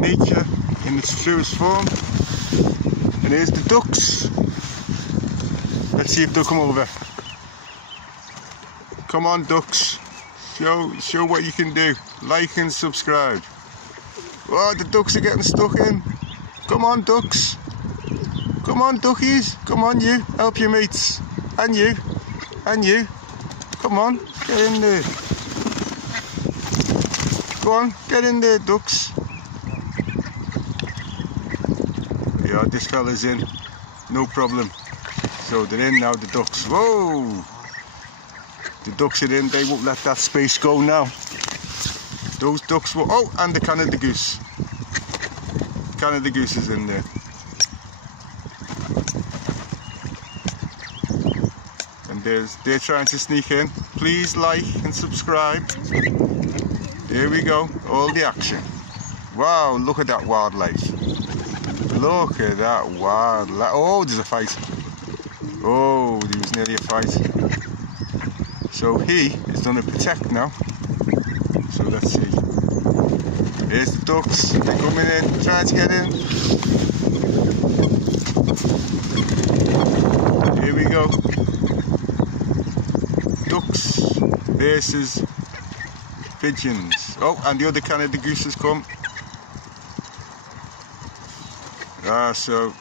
nature in its truest form. And here's the ducks. Let's see if they'll come over. Come on, ducks. Show what you can do. Like and subscribe. Oh, the ducks are getting stuck in. Come on, ducks. Come on, duckies. Come on, you. Help your mates. And you. And you. Come on, get in there. Go on, get in there, ducks. Yeah, this fella's in. No problem. So they're in now, the ducks. Whoa! The ducks are in. They won't let that space go now. Those ducks will. Oh, and the Canada goose. Canada goose is in there. And they're trying to sneak in. Please like and subscribe. There we go. All the action. Wow, look at that wildlife. Look at that wildlife. Oh, there's a fight. Oh, there was nearly a fight. So he is going to protect now. So let's see. Here's the ducks. They're coming in, trying to get in. Here we go. Ducks versus pigeons. Oh, and the other Canada goose has come. So